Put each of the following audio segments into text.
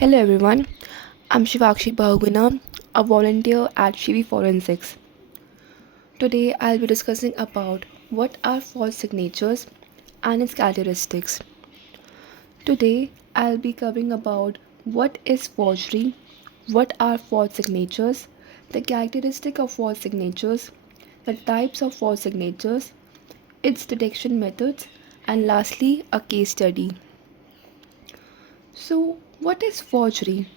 Hello everyone, I'm Shivakshi Bahuguna, a volunteer at Shivi Forensics. Today I'll be discussing about what are false signatures and its characteristics. Today I'll be covering about what is forgery, what are false signatures, the characteristic of false signatures, the types of false signatures, its detection methods, and lastly a case study. So, what is forgery?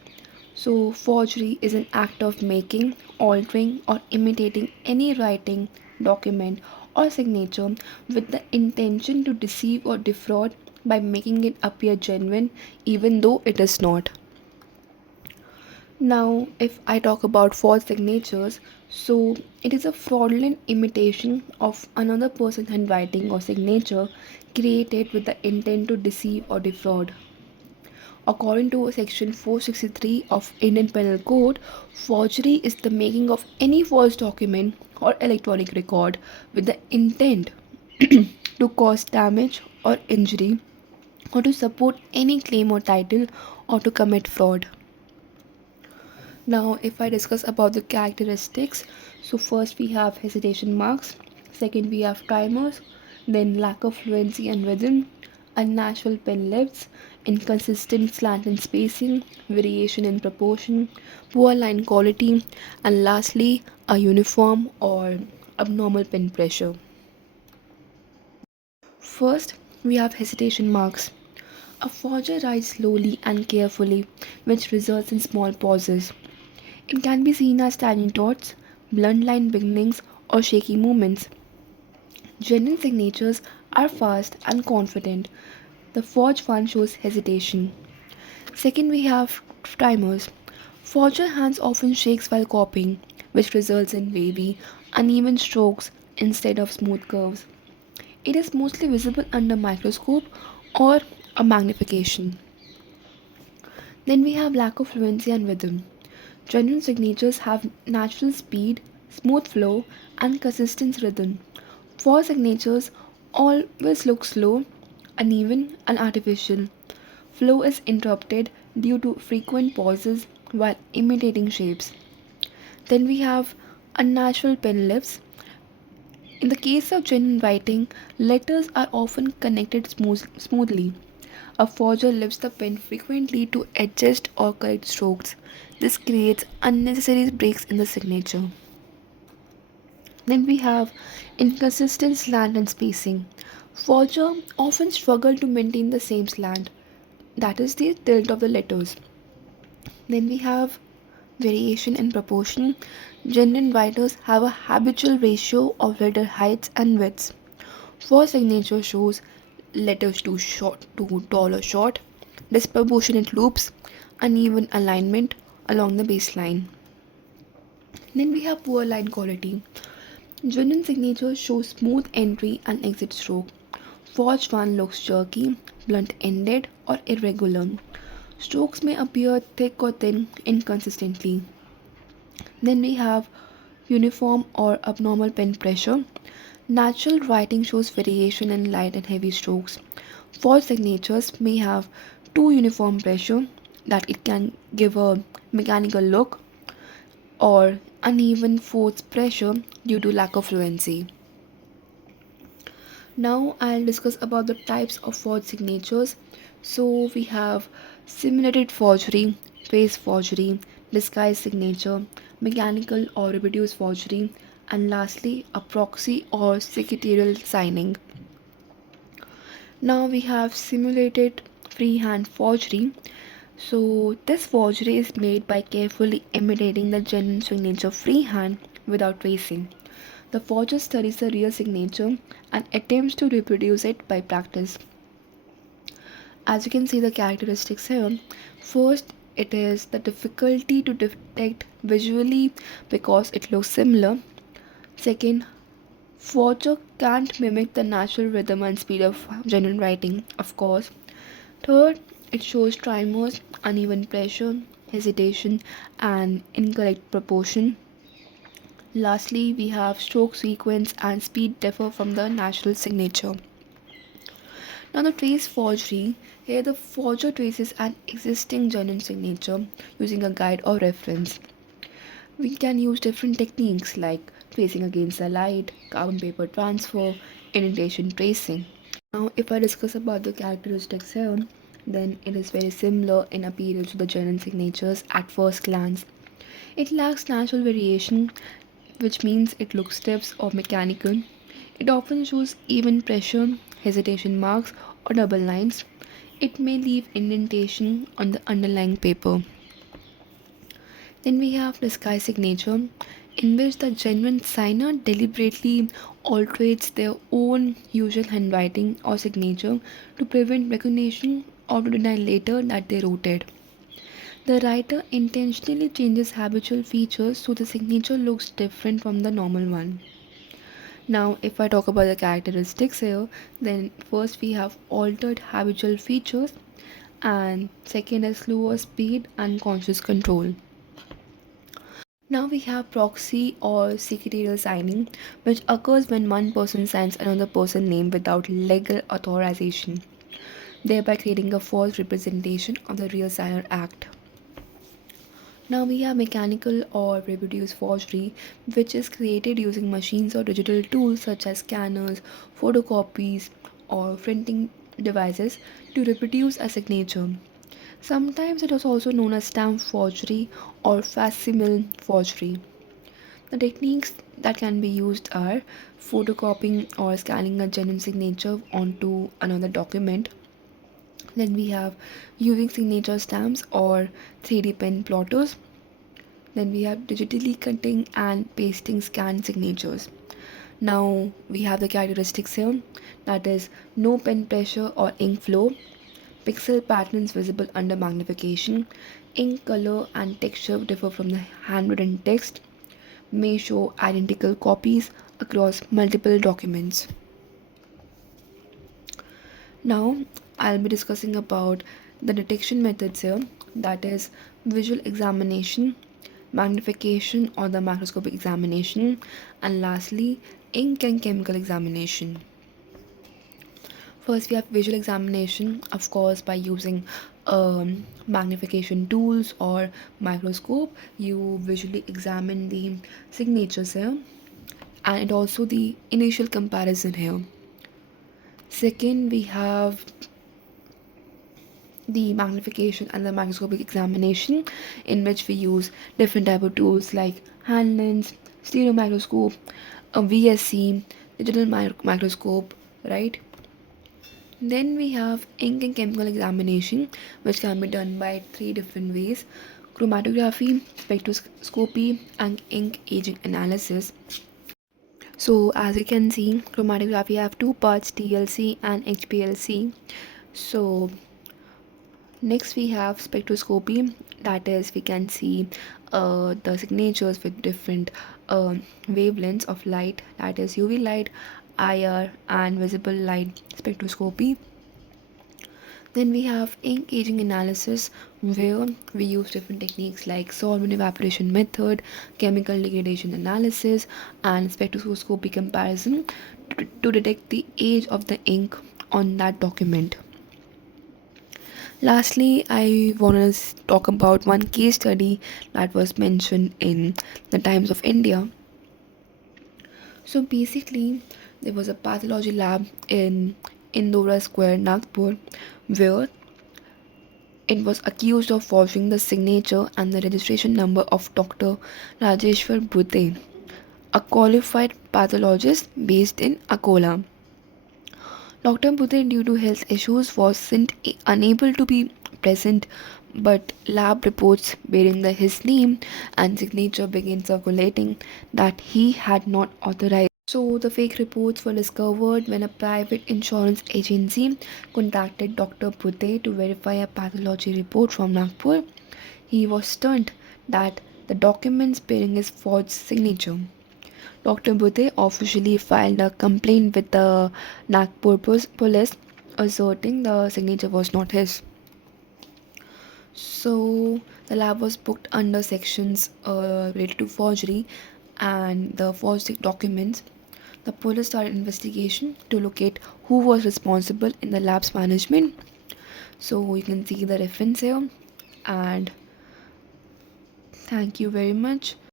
So, forgery is an act of making, altering, or imitating any writing, document, or signature with the intention to deceive or defraud by making it appear genuine even though it is not. Now, if I talk about false signatures, so it is a fraudulent imitation of another person's handwriting or signature created with the intent to deceive or defraud. According to Section 463 of Indian Penal Code, forgery is the making of any false document or electronic record with the intent to cause damage or injury or to support any claim or title or to commit fraud. Now, if I discuss about the characteristics, so first we have hesitation marks, second we have timers, then lack of fluency and rhythm, unnatural pen lifts, inconsistent slant and spacing, variation in proportion, poor line quality, and lastly a uniform or abnormal pen pressure. First, we have hesitation marks. A forger writes slowly and carefully, which results in small pauses. It can be seen as tiny dots, blunt line beginnings, or shaky movements. Genuine signatures are fast and confident. The forged one shows hesitation. Second, we have timers. Forger hands often shakes while copying, which results in wavy, uneven strokes instead of smooth curves. It is mostly visible under microscope or a magnification. Then we have lack of fluency and rhythm. Genuine signatures have natural speed, smooth flow, and consistent rhythm. False signatures always look slow, uneven, and artificial. Flow is interrupted due to frequent pauses while imitating shapes. Then we have unnatural pen lifts. In the case of genuine writing, letters are often connected smoothly. A forger lifts the pen frequently to adjust or correct strokes. This creates unnecessary breaks in the signature. Then we have inconsistent slant and spacing. Forger often struggle to maintain the same slant, that is the tilt of the letters. Then we have variation in proportion. Genuine writers have a habitual ratio of letter heights and widths. For signature shows letters too short, too tall or short, disproportionate loops, uneven alignment along the baseline. Then we have poor line quality. Genuine signatures show smooth entry and exit stroke. Forged one looks jerky, blunt ended, or irregular. Strokes may appear thick or thin inconsistently. Then we have uniform or abnormal pen pressure. Natural writing shows variation in light and heavy strokes. False signatures may have too uniform pressure that it can give a mechanical look or uneven forced pressure due to lack of fluency. Now I'll discuss about the types of forged signatures. So we have simulated forgery, face forgery, disguised signature, mechanical or reproduced forgery, and lastly a proxy or secretarial signing. Now we have simulated freehand forgery. So this forgery is made by carefully imitating the genuine signature freehand without tracing. The forger studies the real signature and attempts to reproduce it by practice. As you can see the characteristics here, first it is the difficulty to detect visually because it looks similar. Second, forger can't mimic the natural rhythm and speed of genuine writing, of course. Third, it shows tremors, uneven pressure, hesitation, and incorrect proportion. Lastly, we have stroke sequence and speed differ from the natural signature. Now the trace forgery, here the forger traces an existing genuine signature using a guide or reference. We can use different techniques like tracing against the light, carbon paper transfer, indentation tracing. Now if I discuss about the characteristics here, then it is very similar in appearance to the genuine signatures at first glance. It lacks natural variation, which means it looks stiff or mechanical. It often shows even pressure, hesitation marks, or double lines. It may leave indentation on the underlying paper. Then we have disguised signature, in which the genuine signer deliberately alters their own usual handwriting or signature to prevent recognition or to deny later that they wrote it. The writer intentionally changes habitual features so the signature looks different from the normal one. Now, if I talk about the characteristics here, then first we have altered habitual features, and second is slower speed and conscious control. Now we have proxy or secretarial signing, which occurs when one person signs another person's name without legal authorization, thereby creating a false representation of the real signer act. Now we have mechanical or reproduced forgery, which is created using machines or digital tools such as scanners, photocopies, or printing devices to reproduce a signature. Sometimes it is also known as stamp forgery or facsimile forgery. The techniques that can be used are photocopying or scanning a genuine signature onto another document. Then we have using signature stamps or 3D pen plotters. Then we have digitally cutting and pasting scanned signatures. Now we have the characteristics here, that is no pen pressure or ink flow, pixel patterns visible under magnification, ink color and texture differ from the handwritten text, may show identical copies across multiple documents. Now I'll be discussing about the detection methods here, that is visual examination, magnification or the macroscopic examination, and lastly ink and chemical examination. First, we have visual examination, of course, by using magnification tools or microscope. You visually examine the signatures here, and it also the initial comparison here. Second, we have the magnification and the microscopic examination, in which we use different type of tools like hand lens, stereo microscope, a VSC, digital microscope, right? Then we have ink and chemical examination, which can be done by three different ways: chromatography, spectroscopy, and ink aging analysis. So as you can see, chromatography have two parts, TLC and HPLC. So next we have spectroscopy, that is we can see the signatures with different wavelengths of light, that is UV light, IR, and visible light spectroscopy. Then we have ink aging analysis, where we use different techniques like solvent evaporation method, chemical degradation analysis, and spectroscopy comparison to detect the age of the ink on that document. Lastly, I want to talk about one case study that was mentioned in the Times of India. So basically, there was a pathology lab in Indora Square, Nagpur, where it was accused of forging the signature and the registration number of Dr. Rajeshwar Bhute, a qualified pathologist based in Akola. Dr. Bhute, due to health issues, wasn't unable to be present, but lab reports bearing his name and signature began circulating that he had not authorized. So the fake reports were discovered when a private insurance agency contacted Dr. Bhute to verify a pathology report from Nagpur. He was stunned that the documents bearing his forged signature. Dr. Bhute officially filed a complaint with the Nagpur police, asserting the signature was not his. So the lab was booked under sections related to forgery and the forged documents. The police started investigation to locate who was responsible in the lab's management. So you can see the reference here, and thank you very much.